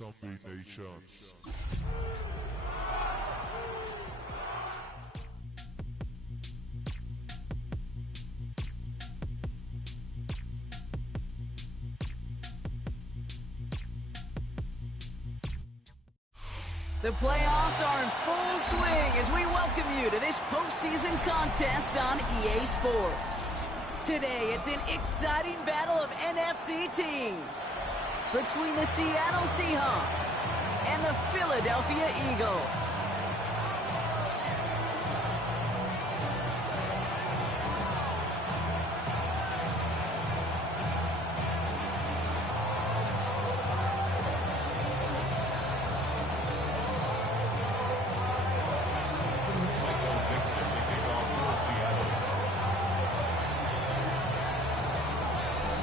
Zombie Nation. The playoffs are in full swing as we welcome you to this postseason contest on EA Sports. Today, it's an exciting battle of NFC teams between the Seattle Seahawks and the Philadelphia Eagles.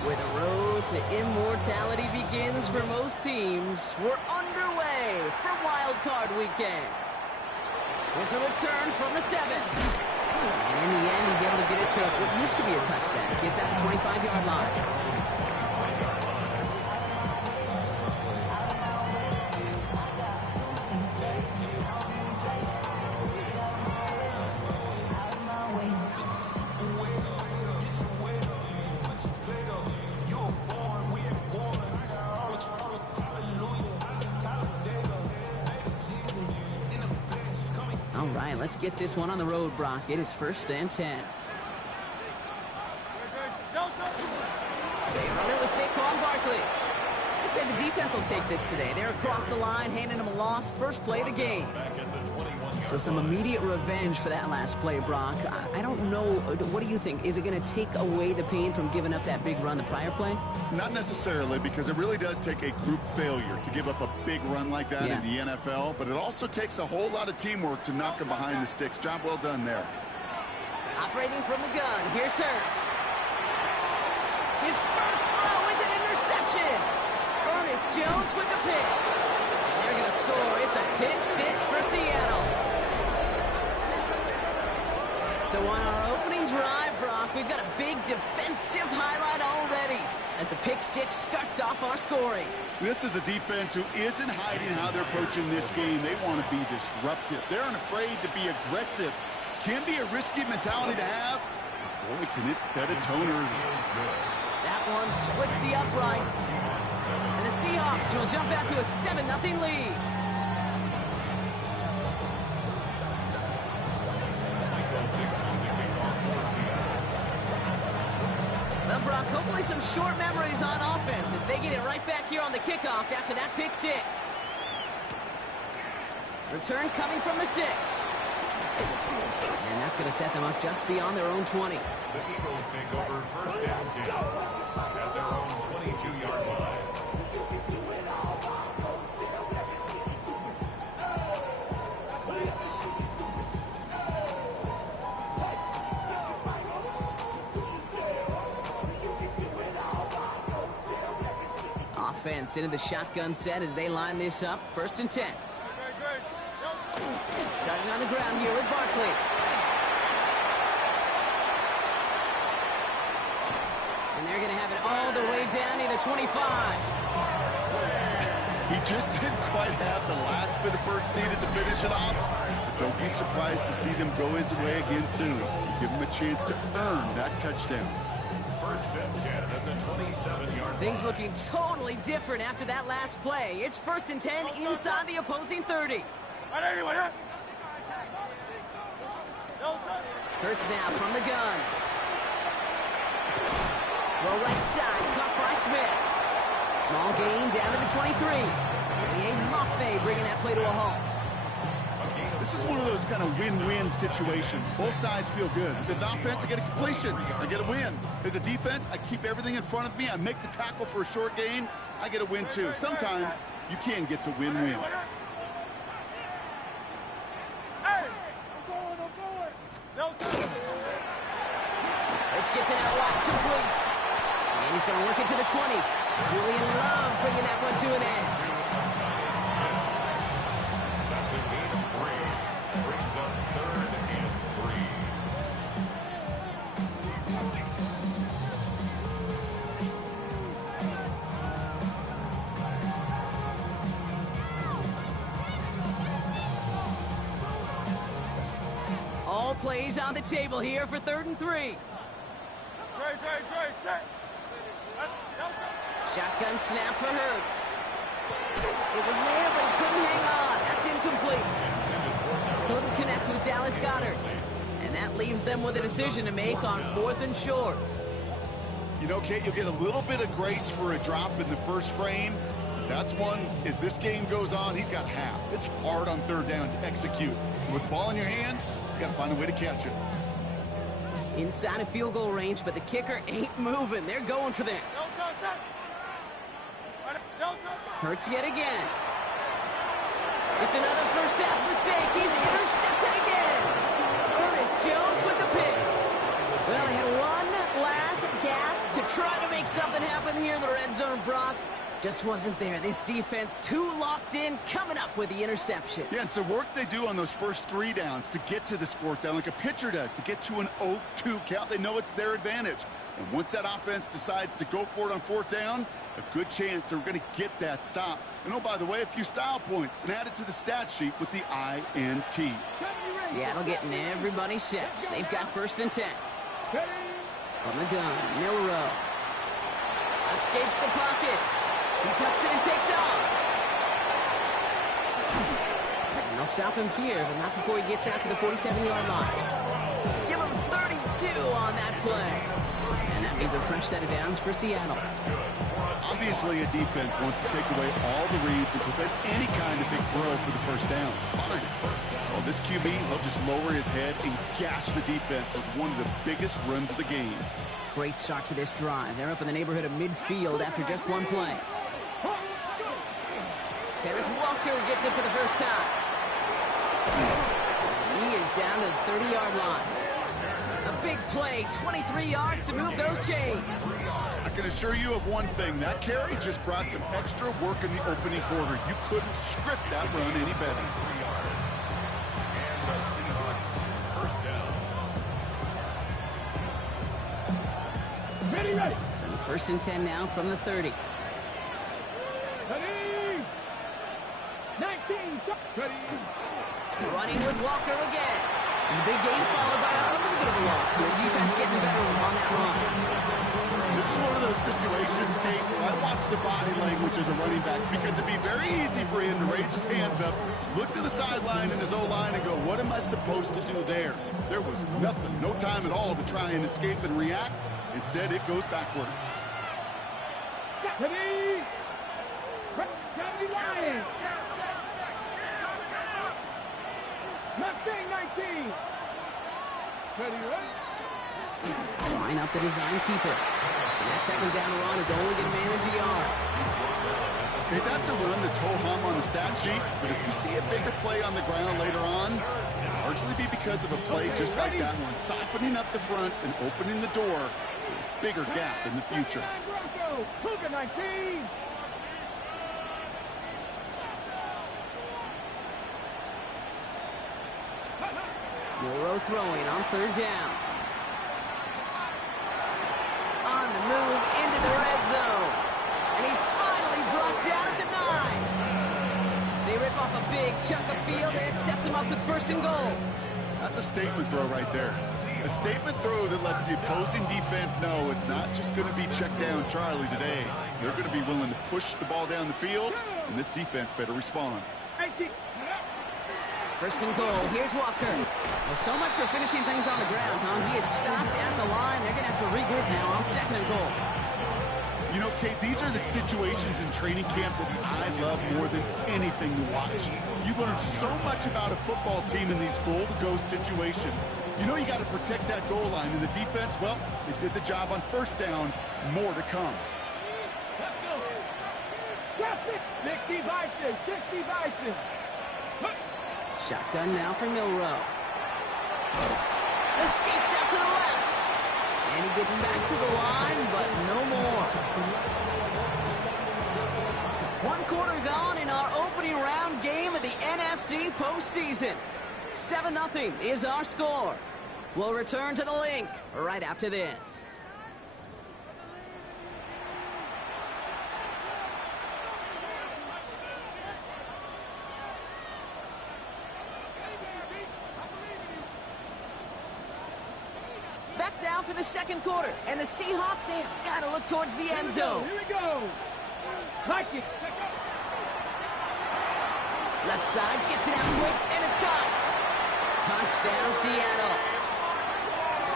Where the road to immortality begins for most teams, we're underway for Wildcard weekend. It's a return from the 7. And in the end, he's able to get it to what used to be a touchback. It's at the 25-yard line. All right, let's get this one on the road, Brock. It is 1st and 10. They run it with Saquon Barkley. I'd say the defense will take this today. They're across the line, handing them a loss. First play of the game. So some immediate revenge for that last play, Brock. I don't know. What do you think? Is it going to take away the pain from giving up that big run the prior play? Not necessarily, because it really does take a group failure to give up a big run like that in the NFL, but it also takes a whole lot of teamwork to knock them behind the sticks. Job well done there. Operating from the gun, here's Hurts. His first throw is an interception. Ernest Jones with the pick. And they're going to score. It's a pick 6 for Seattle. So on our opening drive, Brock, we've got a big defensive highlight already as the pick 6 starts off our scoring. This is a defense who isn't hiding how they're approaching this game. They want to be disruptive. They aren't afraid to be aggressive. Can be a risky mentality to have. Boy, can it set a tone early. That one splits the uprights. And the Seahawks will jump out to a 7-0 lead. Well, Brock, hopefully some short memories on offense as they get it right back here on the kickoff after that pick 6. Return coming from the 6. And that's going to set them up just beyond their own 20. The Eagles take over 1st and 10 at their own 22-yard line. Offense into the shotgun set as they line this up. 1st and 10. Starting on the ground here with Barkley. And they're going to have it all the way down to the 25. He just didn't quite have the last bit of burst needed to finish it off. Don't be surprised to see them go his way again soon. Give him a chance to earn that touchdown. 1st and 10 at the 27-yard line. Things looking totally different after that last play. It's 1st and 10 inside the opposing 30. Hurts now from the gun. Well, right side, caught by Smith. Small gain down to the 23. Mafe bringing that play to a halt. This is one of those kind of win-win situations. Both sides feel good. As an offense, I get a completion. I get a win. As a defense, I keep everything in front of me. I make the tackle for a short gain. I get a win, too. Sometimes, you can get to win-win. Let's get to that wide complete. And he's going to work it to the 20. Julian Love bringing that one to an end. That's a gain of 3. Brings up 3rd and 3. plays on the table here for 3rd and 3. Shotgun snap for Hurts. It was there, but he couldn't hang on. That's incomplete. Couldn't connect with Dallas Goedert. And that leaves them with a decision to make on 4th and short. You know, Kate, you'll get a little bit of grace for a drop in the first frame. That's one, as this game goes on, he's got half. It's hard on 3rd down to execute. With the ball in your hands, you got to find a way to catch it. Inside of field goal range, but the kicker ain't moving. They're going for this. Hurts yet again. It's another first half mistake. He's intercepted again. Curtis Jones with the pick. Well, they had one last gasp to try to make something happen here in the red zone, Brock. Just wasn't there. This defense too locked in, coming up with the interception. Yeah, it's the work they do on those first 3 downs to get to this 4th down, like a pitcher does, to get to an 0-2 count. They know it's their advantage. And once that offense decides to go for it on 4th down, a good chance they're going to get that stop. And oh, by the way, a few style points and add it to the stat sheet with the INT. Seattle getting everybody set. They've got 1st and 10. From the gun, Milrow. Escapes the pocket. He tucks it and takes off. And they'll stop him here, but not before he gets out to the 47-yard line. Give him 32 on that play. And that means a fresh set of downs for Seattle. Obviously, a defense wants to take away all the reads and prevent any kind of big throw for the first down. Well, this QB, he'll just lower his head and gash the defense with one of the biggest runs of the game. Great start to this drive. They're up in the neighborhood of midfield after just one play. Kenneth Walker gets it for the first time. He is down to the 30-yard line. A big play, 23 yards to move those chains. I can assure you of one thing. That carry just brought some extra work in the opening quarter. You couldn't script that run any better. And the Seahawks, first down. Ready. So 1st and 10 now from the 30. 19. Running with Walker again. And the big gain followed by a little bit of a loss here. Defense getting the better on that run. This is one of those situations, Kate, where I watch the body language of the running back because it'd be very easy for him to raise his hands up, look to the sideline in his O-line and go, what am I supposed to do there? There was nothing, no time at all to try and escape and react. Instead, it goes backwards. Ready. Lions. Mustang 19. Ready, Line up the design keeper. And that 2nd down run is only going to manage a yard. Okay, that's a run that's ho-hum on the stat sheet, but if you see a bigger play on the ground later on, it'll largely be because of a play just like that one, softening up the front and opening the door for a bigger gap in the future. Cougar 19. Milrow throwing on 3rd down. On the move into the red zone. And he's finally brought down at the 9. They rip off a big chunk of field and it sets him up with 1st and goal. That's a statement throw right there. A statement throw that lets the opposing defense know it's not just going to be check down Charlie today. They're going to be willing to push the ball down the field, and this defense better respond. 1st and goal. Here's Walker. Well, so much for finishing things on the ground, huh? He is stopped at the line. They're going to have to regroup now on 2nd and goal. You know, Kate, these are the situations in training camps that I love more than anything to watch. You learn so much about a football team in these goal-to-go situations. You know you got to protect that goal line, and the defense, well, they did the job on 1st down. More to come. Let's go. 60 Bison. 60 Bison. Shotgun now for Milrow. Escapes out to the left. And he gets back to the line, but no more. 1 quarter gone in our opening round game of the NFC postseason. 7-0 is our score. We'll return to the link right after this. in the second quarter, and the Seahawks, they have got to look towards the end zone. Here we go. Like it. Left side, gets it out quick, and it's caught. Touchdown, Seattle.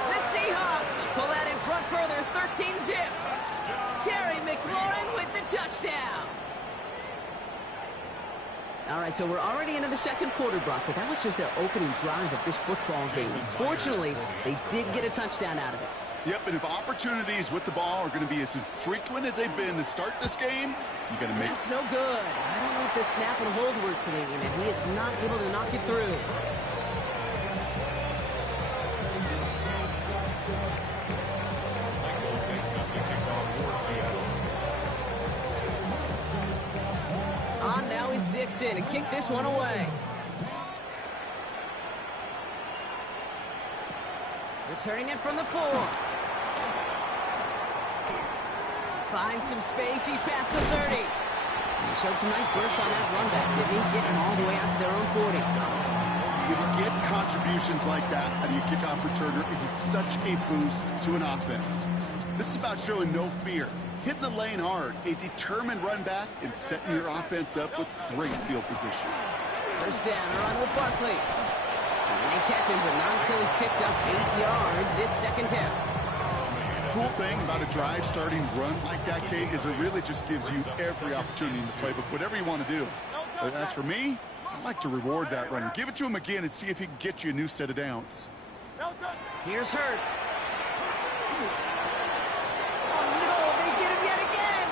The Seahawks pull that in front further, 13-zip. Terry McLaurin with the touchdown. All right, so we're already into the second quarter, Brock, but that was just their opening drive of this football game. Fortunately, they did get a touchdown out of it. Yep, and if opportunities with the ball are going to be as infrequent as they've been to start this game, you got to make... That's no good. I don't know if the snap and hold work for him, and he is not able to knock it through. On now is Dixon to kick this one away. Returning it from the 4. Finds some space. He's past the 30. He showed some nice bursts on that run back, didn't he? Getting them all the way out to their own 40. When you get contributions like that out of your kickoff returner, it is such a boost to an offense. This is about showing no fear, hitting the lane hard, a determined run back, and setting your offense up with great field position. First down, a run with Barkley. And they catch him, but not until he's picked up 8 yards. It's second down. Cool thing about a drive starting run like that, Kate, is it really just gives you every opportunity in the playbook, whatever you want to do. But as for me, I'd like to reward that runner. Give it to him again and see if he can get you a new set of downs. Here's Hurts. Oh, no, they get him yet again.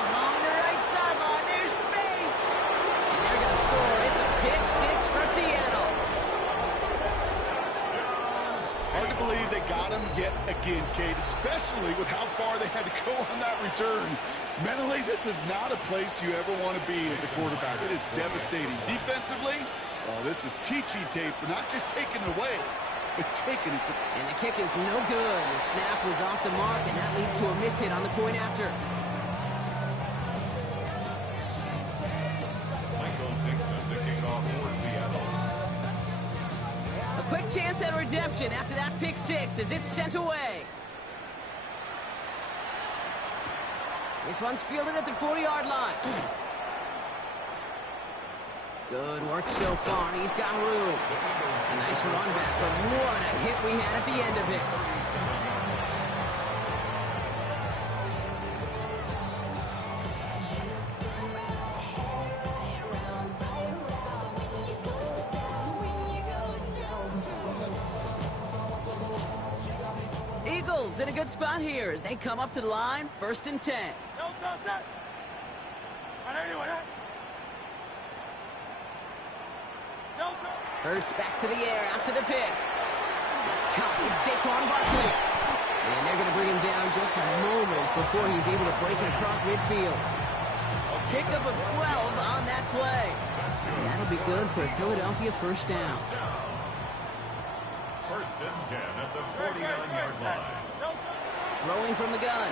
Along the right sideline, there's space. And they're going to score. It's a pick 6 for Seattle. Hard to believe they got him yet again, Kate, especially with how far they had to go on that return. Mentally, this is not a place you ever want to be as a quarterback. It is devastating. Defensively, well, this is teaching tape for not just taking it away, but taking it to... And the kick is no good. The snap was off the mark, and that leads to a miss hit on the point after. Michael Dixon, the kickoff for Seattle. A quick chance at redemption after that pick 6 as it's sent away. This one's fielded at the 40-yard line. Good work so far. He's got room. A nice run back, but what a hit we had at the end of it. Eagles in a good spot here as they come up to the line, 1st and 10. Hurts back to the air after the pick. That's caught. It's Saquon Barkley. And they're going to bring him down just a moment before he's able to break it across midfield. Pickup of 12 on that play. And that'll be good for a Philadelphia first down. 1st and 10 at the 49-yard line. Throwing from the gun.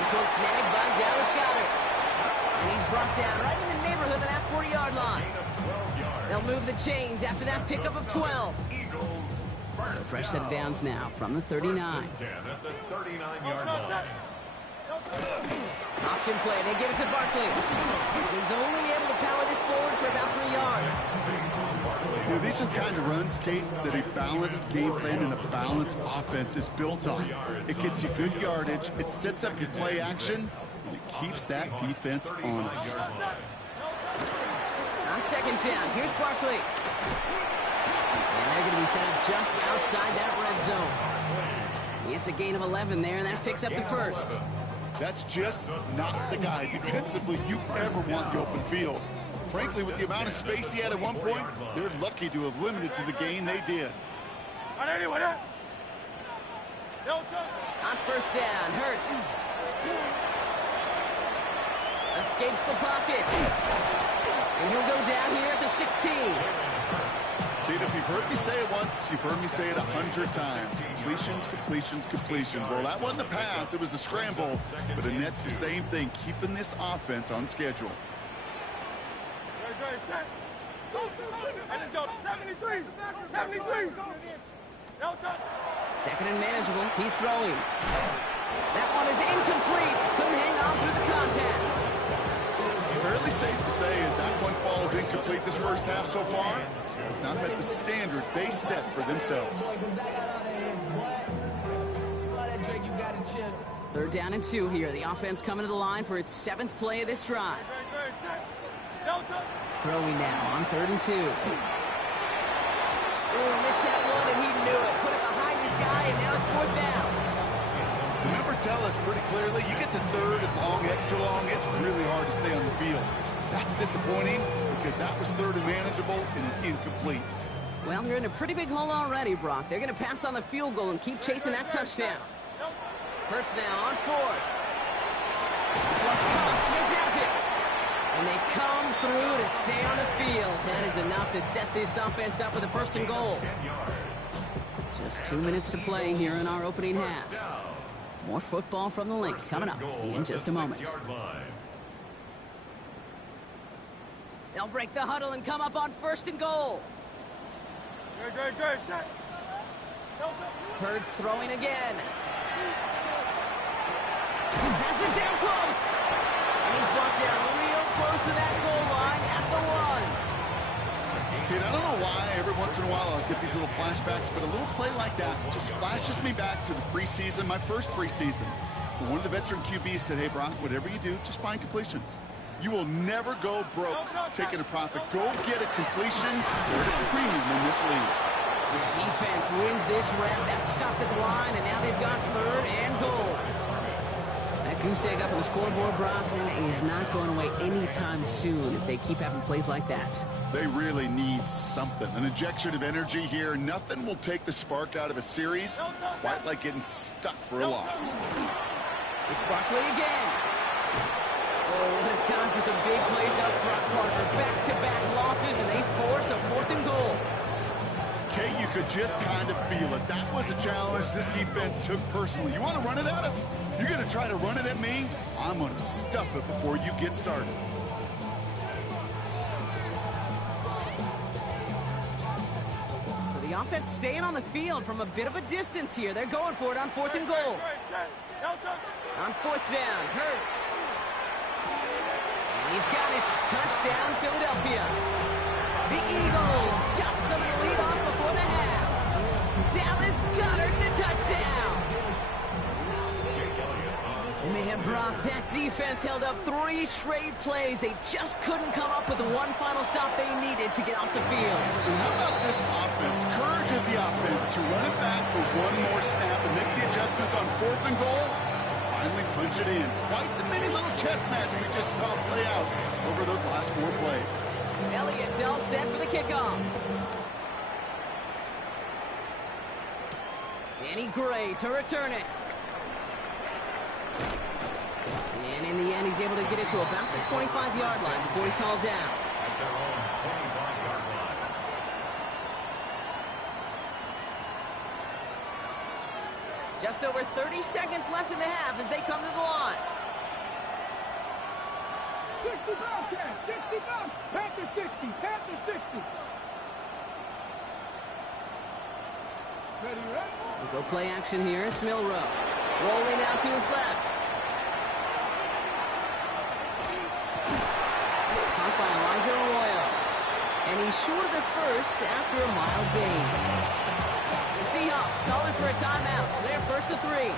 This one snagged by Dallas Goedert. And he's brought down right in the neighborhood of that 40-yard line. They'll move the chains after that pickup of 12. So fresh set of downs now from the 39. 10 at the 39-yard line. Option play. They give it to Barkley. He's only able to power this forward for about 3 yards. You know, these are the kind of runs, Kate, that a balanced game plan and a balanced offense is built on. It gets you good yardage, it sets up your play action, and it keeps that defense honest. On second down, here's Barkley. And they're going to be set up just outside that red zone. It's a gain of 11 there, and that picks up the first. That's just not the guy defensively you ever want the open field. Frankly, with the amount of space he had at one point, they're lucky to have limited to the gain they did. On first down, Hurts. Escapes the pocket. And he'll go down here at the 16. See, if you've heard me say it once, you've heard me say it 100 times. Completions, completions, completions. Well, that wasn't a pass. It was a scramble. But Annette's the same thing, keeping this offense on schedule. Let's go. 73. 73. No touch. Second and manageable. He's throwing. That one is incomplete. Couldn't hang on through the contact. Fairly safe to say as that one falls incomplete this first half so far. It's not met the standard they set for themselves. 3rd down and 2 here. The offense coming to the line for its 7th play of this drive. Throwing now on 3rd and 2. Oh, missed that one, and he knew it. Put it behind his guy, and now it's 4th down. The numbers tell us pretty clearly, you get to 3rd and long, extra long, it's really hard to stay on the field. That's disappointing because that was 3rd and manageable and an incomplete. Well, they're in a pretty big hole already, Brock. They're going to pass on the field goal and keep chasing that touchdown. Hurts now on 4th. This one's caught. Smith has it. And they come through to stay on the field. That is enough to set this offense up with a 1st and goal. Just 2 minutes to play here in our opening half. More football from the link coming up in just a moment. They'll break the huddle and come up on 1st and goal. Hurts throwing again. Has it down close. And he's brought down real close to that goal line at the 1. Kid, I don't know why every once in a while I'll get these little flashbacks, but a little play like that just flashes me back to the preseason, my first preseason. One of the veteran QBs said, hey, Brock, whatever you do, just find completions. You will never go broke taking a profit. Go get a completion or a premium in this league. The defense wins this round. That's stopped at the line, and now they've got 3rd and goal. That goose egg up on the scoreboard, Brock, is not going away anytime soon if they keep having plays like that. They really need something. An injection of energy here. Nothing will take the spark out of a series quite like getting stuck for a loss. It's Barkley again. Oh, what a time for some big plays up front, partner. Back-to-back losses, and they force a 4th and goal. Kay, you could just kind of feel it. That was a challenge this defense took personally. You want to run it at us? You're going to try to run it at me? I'm going to stuff it before you get started. So the offense staying on the field from a bit of a distance here. They're going for it on 4th and goal. On 4th down, Hurts. And he's got it. Touchdown, Philadelphia. The Eagles chop some of the lead off before the half. Dallas Goedert the touchdown. Man, Brock, that defense held up 3 straight plays. They just couldn't come up with the one final stop they needed to get off the field. And how about this offense? Courage of the offense to run it back for one more snap and make the adjustments on 4th and goal to finally punch it in. Quite the mini little chess match we just saw play out over those last 4 plays. Elliott's all set for the kickoff. Danny Gray to return it. And in the end, he's able to get it to about the 25-yard line before he's hauled down. At their own 25-yard line. Just over 30 seconds left in the half as they come to the line. 60 Bobcats, 60 Bobcats, Panther 60, Panther 60. Ready, ready? We'll go play action here. It's Milrow. Rolling out to his left. It's caught by Elijah Arroyo. And he's short of the first after a mild gain. The Seahawks calling for a timeout. So they're 1st and 3.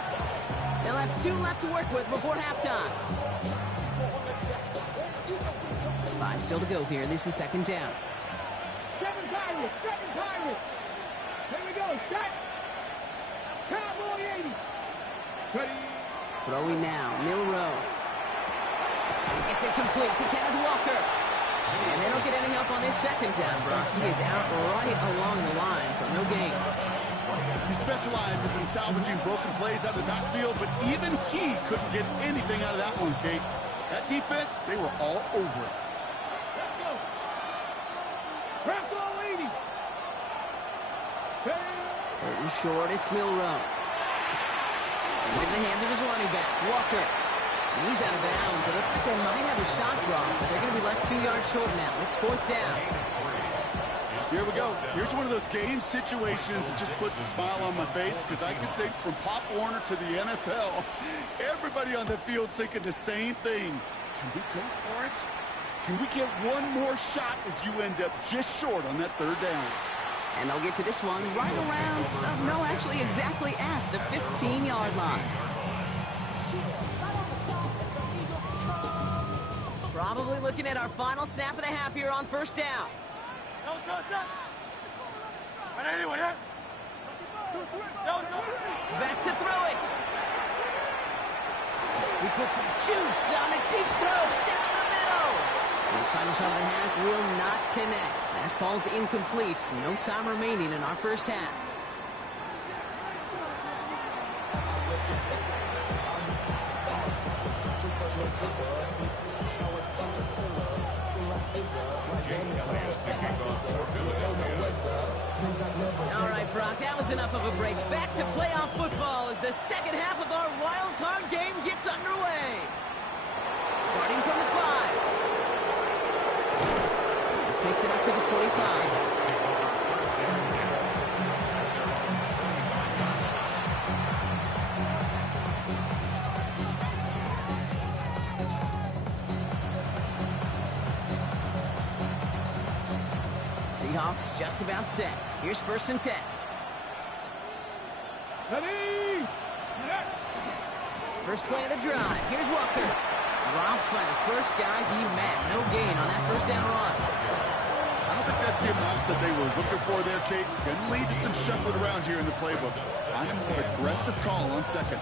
They'll have 2 left to work with before halftime. 5 still to go here. This is 2nd down. 7 Pirates, 7 Pirates. Here we go, set. Cowboy 80. Ready. Throwing now, Milrow. It's incomplete to Kenneth Walker. And they don't get any help on this 2nd down, Brock. He is out right along the line, so no gain. He specializes in salvaging broken plays out of the backfield, but even he couldn't get anything out of that one, Kate. That defense, they were all over it. Let's go. Press all 80. Ready. 3rd and short, it's Milrow. In the hands of his running back, Walker. And he's out of bounds. It looks like they might have a shot, Brock, but they're going to be left 2 yards short now. It's 4th down. Here we go. Here's one of those game situations that just puts a smile on my face because I can think from Pop Warner to the NFL, everybody on the field thinking the same thing. Can we go for it? Can we get one more shot as you end up just short on that third down? And they'll get to this one right around, no, actually exactly at the 15-yard line. Probably looking at our final snap of the half here on first down. Back to throw it. He puts some juice on a deep throw down the middle. His final shot of the half will not connect. That falls incomplete. No time remaining in our first half. All right, Brock, that was enough of a break. Back to playoff football as the second half of our wild card game gets underway. Starting from the 5. This makes it up to the 25. Seahawks just about set. Here's 1st and 10. Ready? First play of the drive. Here's Walker. Dropped by the first guy he met. No gain on that first down run. I don't think that's the amount that they were looking for there, Kate. Going to lead to some shuffling around here in the playbook. Find a more aggressive call on second.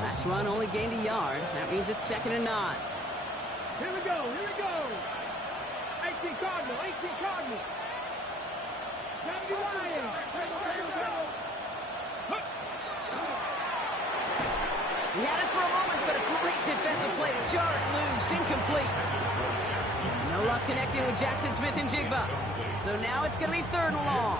Last run only gained a yard. That means it's 2nd and 9. Here we go. 18 Cardinal. 70 Lions. He had it for a moment, but a great defensive play to jar it loose. Incomplete. No luck connecting with Jackson Smith and Jigba. So now it's going to be 3rd and long.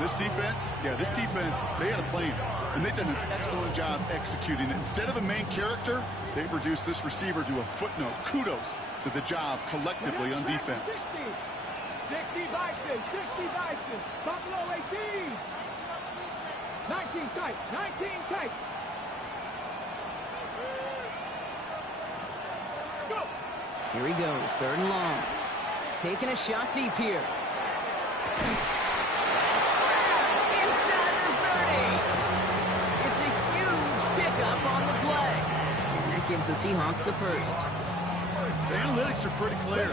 This defense, they had a plan. And they've done an excellent job executing it. Instead of a main character, they've reduced this receiver to a footnote. Kudos to the job collectively on defense. 60 Bison. Buffalo 18. 19 tight. Go. Here he goes, 3rd and long. Taking a shot deep here. That's grabbed inside the 30. It's a huge pickup on the play. And that gives the Seahawks the first. The analytics are pretty clear.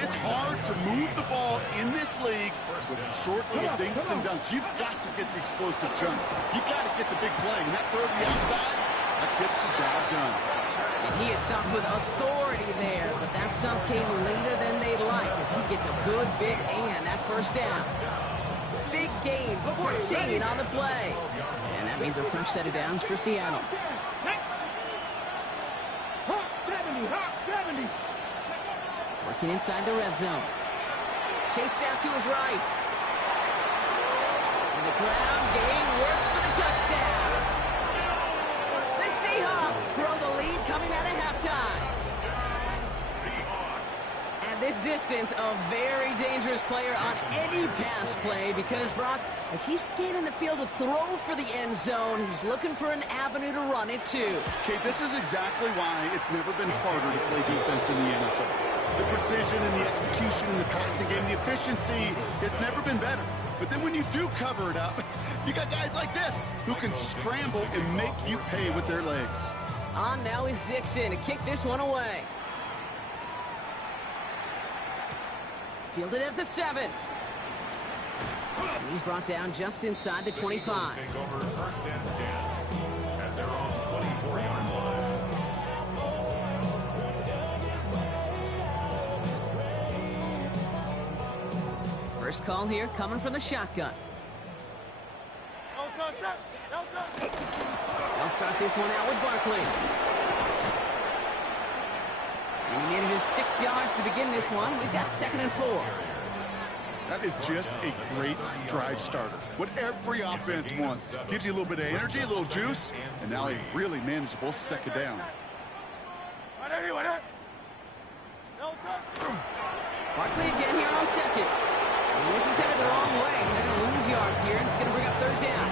It's hard to move the ball in this league with short little dinks and dunks. You've got to get the explosive jump. You've got to get the big play. And that throw to the outside, that gets the job done. And he is stopped with authority there, but that stop came later than they'd like as he gets a good bit and that first down. Big gain, 14 on the play. And that means a fresh set of downs for Seattle. Hawk 70. Working inside the red zone. Chased out to his right. And the ground game works for the touchdown. The Seahawks grow the lead coming out of halftime. At this distance, a very dangerous player on any pass play because, Brock, as he's scanning the field to throw for the end zone, he's looking for an avenue to run it too. Okay, this is exactly why it's never been harder to play defense in the NFL. The precision and the execution in the passing game, the efficiency has never been better. But then when you do cover it up, you got guys like this who can scramble and make you pay with their legs. On now is Dixon to kick this one away. Fielded at the 7. And he's brought down just inside the 25. Take over 1st and 10 at their own 24-yard line. First call here coming from the shotgun. They'll start this one out with Barkley. And he made it just 6 yards to begin this one. We've got 2nd and 4. That is just a great drive starter. What every offense wants. Gives you a little bit of energy, a little juice, and now a really manageable second down. Barkley again here on second. And this is headed the wrong way. They're going to lose yards here, and it's going to bring up third down.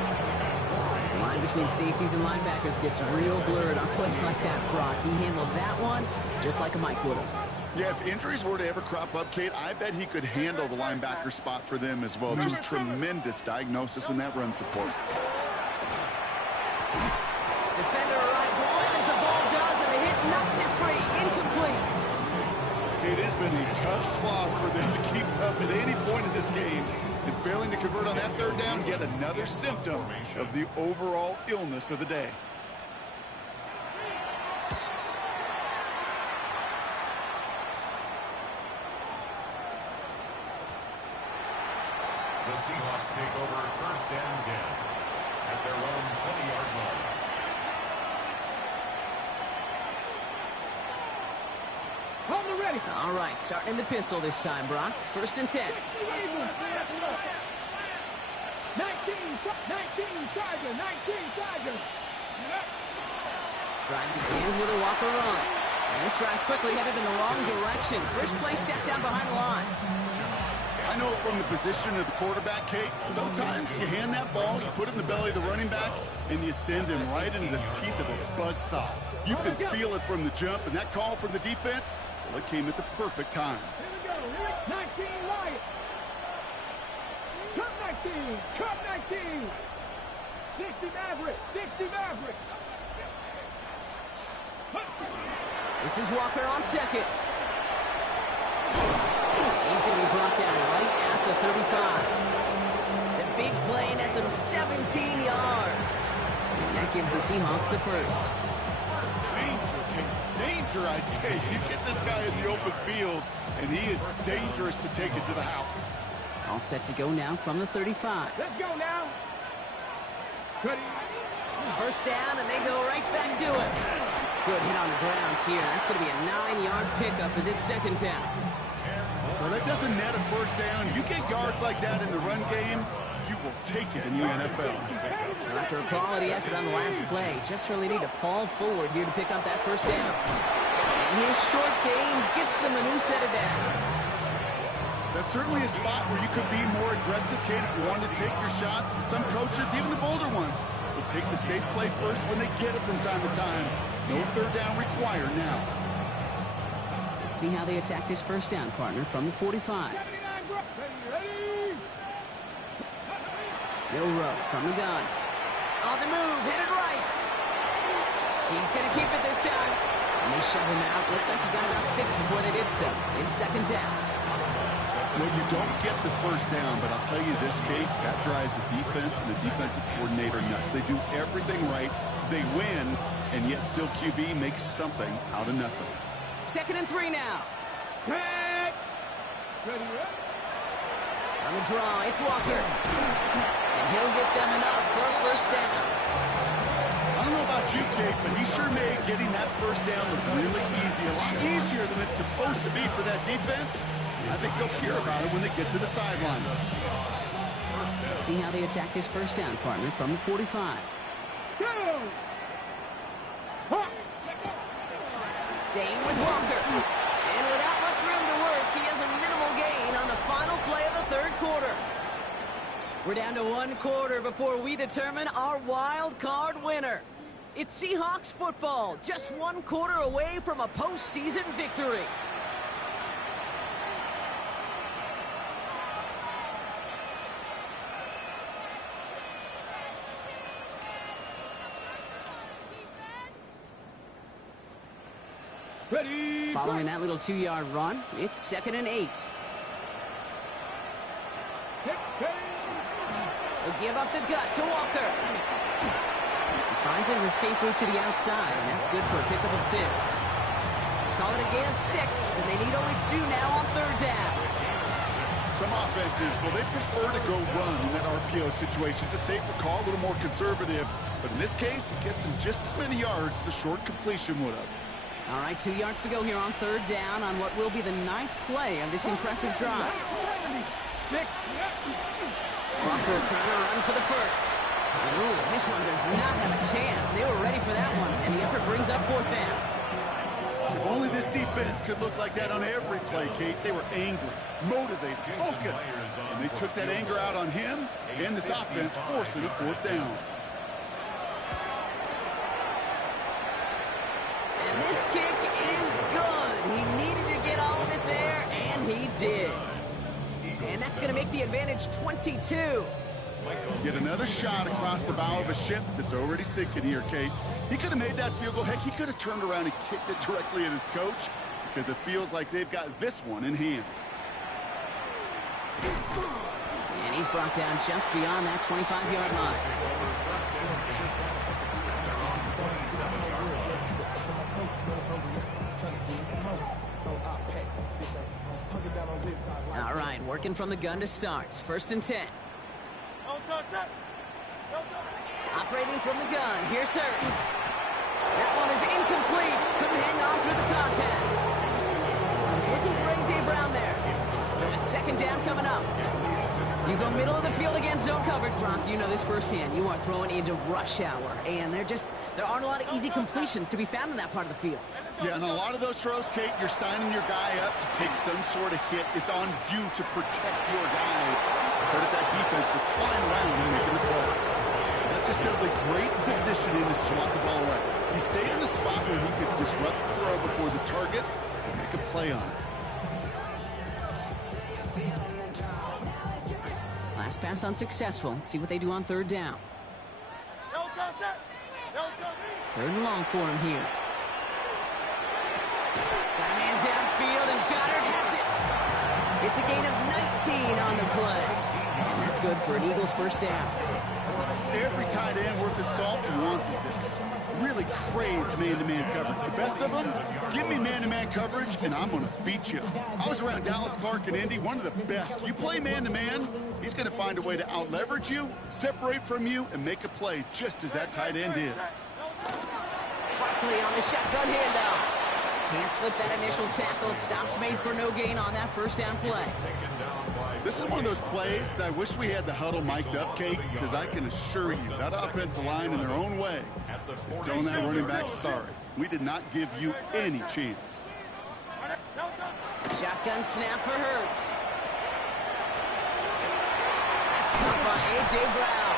The line between safeties and linebackers gets real blurred on plays like that, Brock. He handled that one just like a Mike would have. Yeah, if injuries were to ever crop up, Kate, I bet he could handle the linebacker spot for them as well. Just tremendous diagnosis in that run support. Defender arrives right as the ball does, and the hit knocks it free. Incomplete. It has been a tough slog for them to keep up at any point in this game. And failing to convert on that third down, yet another symptom of the overall illness of the day. The Seahawks take over first and 10 at their own 20-yard line. Hold it ready. All right, starting in the pistol this time, Brock. First and 10. 19 Tiger. Drive begins with a Walker run. And this drive's quickly headed in the wrong direction. First play set down behind the line. I know from the position of the quarterback, Kate, sometimes you hand that ball, you put it in the belly of the running back, and you send him right into the teeth of a buzzsaw. You can feel it from the jump, and that call from the defense, well, it came at the perfect time. Here we go. 19 Wyatt. Cut 19. Cut 19. 60 Maverick. 60 Maverick. This is Walker on second. He's going to be brought down right at the 35. The big play nets him 17 yards. And that gives the Seahawks the first. Danger, Kate. Danger, I say. You get this guy in the open field, and he is dangerous to take it to the house. All set to go now from the 35. Let's go now. Ready. First down, and they go right back to it. Good hit on the grounds here. That's going to be a 9-yard pickup as it's second down. Well, that doesn't net a first down. You get yards like that in the run game, you will take it in the NFL. Now, after a quality effort on the last play, just really need to fall forward here to pick up that first down. And his short game gets them a new set of downs. That's certainly a spot where you could be more aggressive, Kate, if you wanted to take your shots. But some coaches, even the bolder ones, will take the safe play first when they get it from time to time. No third down required now. Let's see how they attack this first down, partner, from the 45. Ready. Bill Rowe from the gun. On the move, headed right. He's going to keep it this time. And they shove him out. Looks like he got about 6 before they did so. In second down. Well, you don't get the first down, but I'll tell you this, Kate, that drives the defense and the defensive coordinator nuts. They do everything right. They win, and yet still QB makes something out of nothing. Second and 3 now. Ready. On the draw, it's Walker. And he'll get them enough for a first down. I don't know about you, Kate, but he sure made getting that first down look really easy. A lot easier than it's supposed to be for that defense. I think they'll hear about it when they get to the sidelines. Let's see how they attack this first down, partner, from the 45. Go. Staying with Walker. And without much room to work, he has a minimal gain on the final play of the third quarter. We're down to 1 quarter before we determine our wild card winner. It's Seahawks football, just 1 quarter away from a postseason victory. Ready. Following that little 2-yard run, it's second and 8. He'll give up the gut to Walker. He finds his escape route to the outside, and that's good for a pickup of 6. Call it a gain of 6, and they need only 2 now on third down. Some offenses, well, they prefer to go run in that RPO situation. It's a safer call, a little more conservative. But in this case, it gets him just as many yards as a short completion would have. All right, 2 yards to go here on third down on what will be the 9th play of this impressive drive. 6. Walker trying to run for the first. Ooh, this one does not have a chance. They were ready for that one, and the effort brings up 4th down. If only this defense could look like that on every play, Kate. They were angry, motivated, focused. And they took that anger out on him and this offense, forcing a 4th down. And this kick is good. He needed to get all of it there, and he did. And that's going to make the advantage 22. Get another shot across the bow of a ship that's already sinking here, Kate. He could have made that field goal. Heck, he could have turned around and kicked it directly at his coach because it feels like they've got this one in hand. And he's brought down just beyond that 25-yard line. All right, working from the gun to start. 1st and 10. Operating from the gun. Here's Hurts. That one is incomplete. Couldn't hang on through the contact. He's looking for A.J. Brown there. So it's 2nd down coming up. You go middle of the field against zone coverage, Brock. You know this firsthand. You are throwing into rush hour. And there aren't a lot of easy completions to be found in that part of the field. Yeah, and a lot of those throws, Kate, you're signing your guy up to take some sort of hit. It's on you to protect your guys. But if that defense was flying around and making the play. That's just simply great positioning to swat the ball away. He stayed in a spot where he could disrupt the throw before the target and make a play on it. Last pass unsuccessful. Let's see what they do on 3rd down. 3rd and long for him here. Got a man downfield, and Goddard has it. It's a gain of 19 on the play. And that's good for an Eagles 1st down. Every tight end worth his salt wanted this. Really craved man-to-man coverage. The best of them, give me man-to-man coverage, and I'm going to beat you. I was around Dallas, Clark, and Indy, one of the best. You play man-to-man, he's going to find a way to out-leverage you, separate from you, and make a play just as that tight end did. Barkley on the shotgun handoff. Can't slip that initial tackle. Stops made for no gain on that 1st down play. This is one of those plays that I wish we had the huddle mic'd up, Kate, because I can assure you that offensive line in their own way is telling that running back, sorry, we did not give you any chance. Shotgun snap for Hurts. That's caught by A.J. Brown.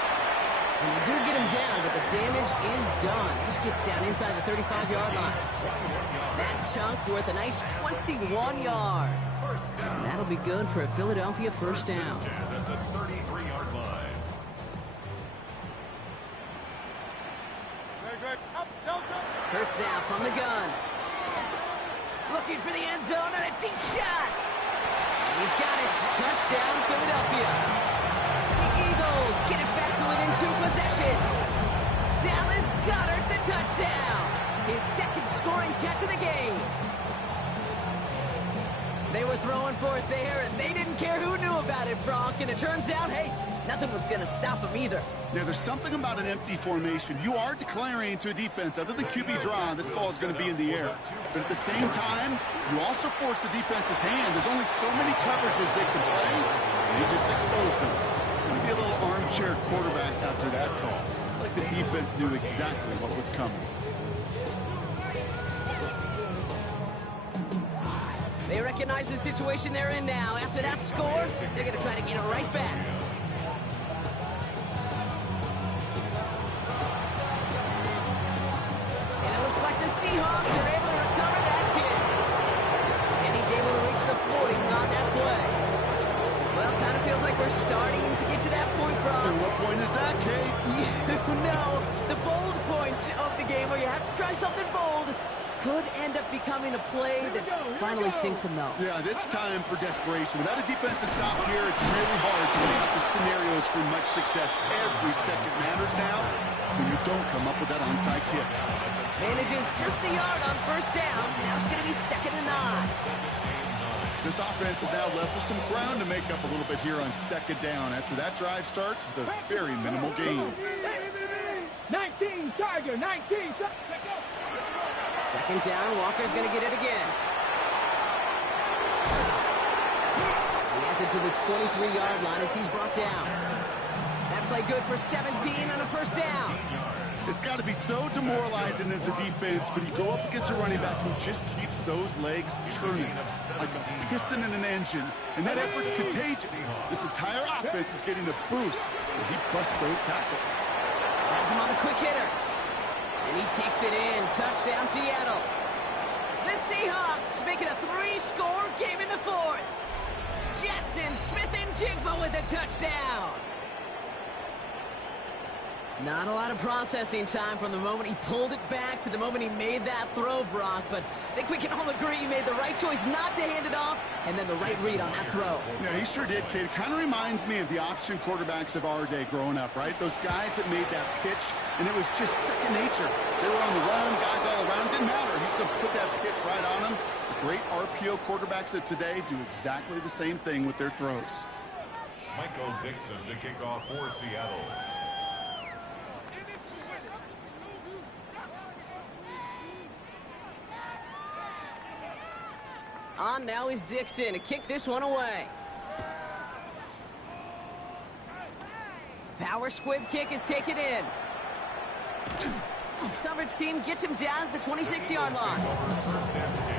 And they do get him down, but the damage is done. This gets down inside the 35-yard line. That chunk worth a nice 21 yards. And that'll be good for a Philadelphia 1st down. At the 33-yard line. Hurts now from the gun. Looking for the end zone and a deep shot. He's got it. Touchdown, Philadelphia. The Eagles get it back to within 2 possessions. Dallas Goedert the touchdown. His 2nd scoring catch of the game. They were throwing for it there, and they didn't care who knew about it, Brock. And it turns out, hey, nothing was going to stop them either. Yeah, there's something about an empty formation. You are declaring to a defense, other than QB draw, this ball is going to be in the air. But at the same time, you also force the defense's hand. There's only so many coverages they can play, and they just exposed them. Going to be a little armchair quarterback after that call. Like the defense knew exactly what was coming. They recognize the situation they're in now. After that score, they're going to try to get it right back. And it looks like the Seahawks are able to recover that kick. And he's able to reach the 40 on that play. Well, kind of feels like we're starting to get to that point, Brock. And what point is that, Kate? You know, the bold point of the game where you have to try something bold. Could end up becoming a play that finally sinks him, though. Yeah, it's time for desperation. Without a defensive stop here, it's really hard to lay out the scenarios for much success. Every second matters now when you don't come up with that onside kick. Manages just a yard on 1st down. Now it's going to be 2nd and 9. This offense is now left with some ground to make up a little bit here on 2nd down after that drive starts with a very minimal gain. 19, Tiger, 19. 2nd down, Walker's going to get it again. He has has it to the 23-yard line as he's brought down. That play good for 17 and a first down. It's got to be so demoralizing as a defense, but you go up against a running back who just keeps those legs churning like a piston in an engine, and that effort's contagious. This entire offense is getting a boost when he busts those tackles. Has him on the quick hitter. And he takes it in. Touchdown, Seattle. The Seahawks make it a 3-score game in the fourth. Jackson Smith-Njigba with a touchdown. Not a lot of processing time from the moment he pulled it back to the moment he made that throw, Brock. But I think we can all agree he made the right choice not to hand it off, and then the right read on that throw. Yeah, he sure did, Kate. It kind of reminds me of the option quarterbacks of our day growing up, right? Those guys that made that pitch, and it was just second nature. They were on the run, guys all around. Didn't matter. He's going to put that pitch right on them. The great RPO quarterbacks of today do exactly the same thing with their throws. Michael Dixon to kick off for Seattle. On now is Dixon to kick this one away. Power squib kick is taken in. Coverage team gets him down at the 26-yard line. First and 10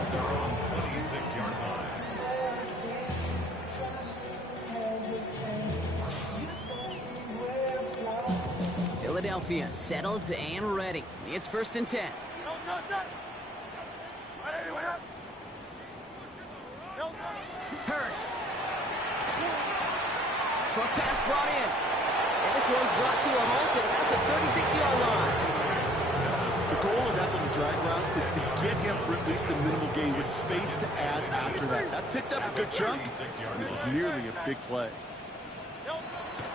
at their own 26-yard line. Philadelphia settled and ready. It's first and 10. Hurts. Short pass brought in. And this one's brought to a halt at the 36-yard line. The goal of that little drag route is to get him for at least a minimal gain with space to add after that. That picked up a good chunk, and it was nearly a big play.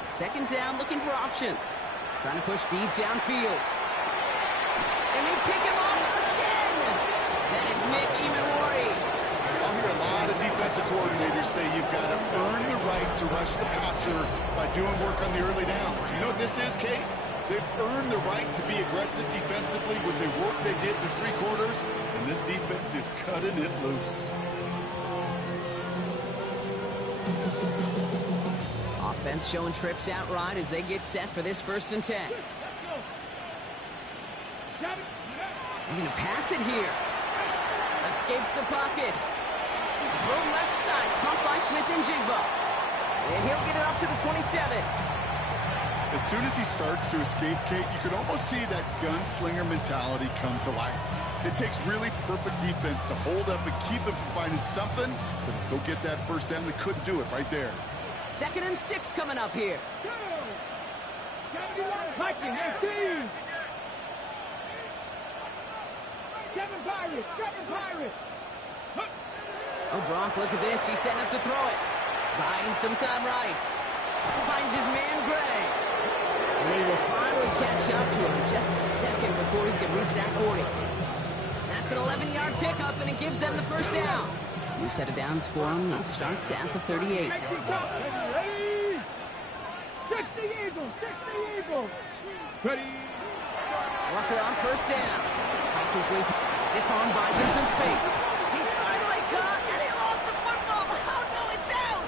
Second down, looking for options. Trying to push deep downfield. And they pick him off again. That is Nick Imanwari. I'll hear a lot of defensive coordinators say you've got to earn the right to rush the passer by doing work on the early downs. You know what this is, Kate? They've earned the right to be aggressive defensively with the work they did through 3 quarters, and this defense is cutting it loose. Offense showing trips out right as they get set for this first and 10. They're going to pass it here. Escapes the pocket. Throw left side, caught by Smith-Njigba. And he'll get it up to the 27. As soon as he starts to escape, Kate, you can almost see that gunslinger mentality come to life. It takes really perfect defense to hold up and keep him from finding something, but go get that first down. They couldn't do it right there. 2nd and 6 coming up here. Kevin Pirates. Oh, Brock, look at this. He's setting up to throw it. Buying some time right. Finds his man, Gray. And he will finally catch up to him just a second before he can reach that 40. That's an 11-yard pickup, and it gives them the first down. New set of downs for him. It starts at the 38. 60 Eagles. Ready. Walker on first down. Fights his way through. Stiff arm buys him some space. He's finally caught, and he lost the football. Oh, no, it's out.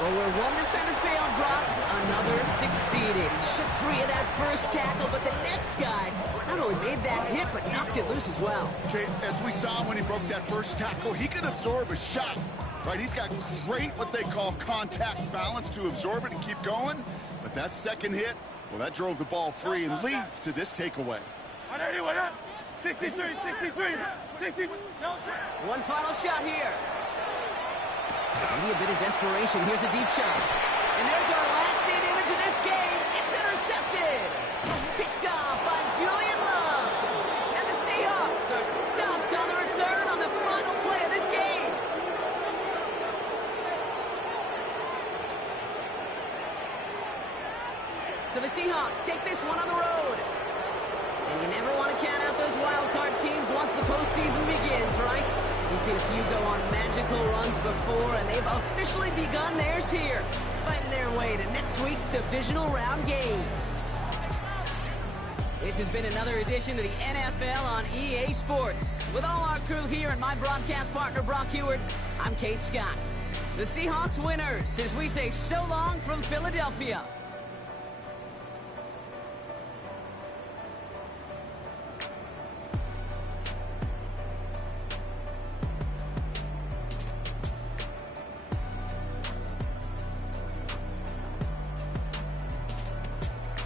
Well, where one defender failed, Brock, another succeeded. He shook free of that first tackle, but the next guy not only made that hit, but knocked it loose as well. Okay, as we saw when he broke that first tackle, he can absorb a shot, right? He's got great, what they call contact balance to absorb it and keep going. But that second hit, well, that drove the ball free and leads to this takeaway. 63. One final shot here. Maybe a bit of desperation. Here's a deep shot. And there's our last stand image of this game. It's intercepted. Picked off by Julian Love. And the Seahawks are stopped on the return on the final play of this game. So the Seahawks take this one on the road. And you never want to count out those wild card teams once the postseason begins, right? We've seen a few go on magical runs before, and they've officially begun theirs here, fighting their way to next week's divisional round games. This has been another edition of the NFL on EA Sports. With all our crew here and my broadcast partner, Brock Heward, I'm Kate Scott. The Seahawks winners as we say so long from Philadelphia.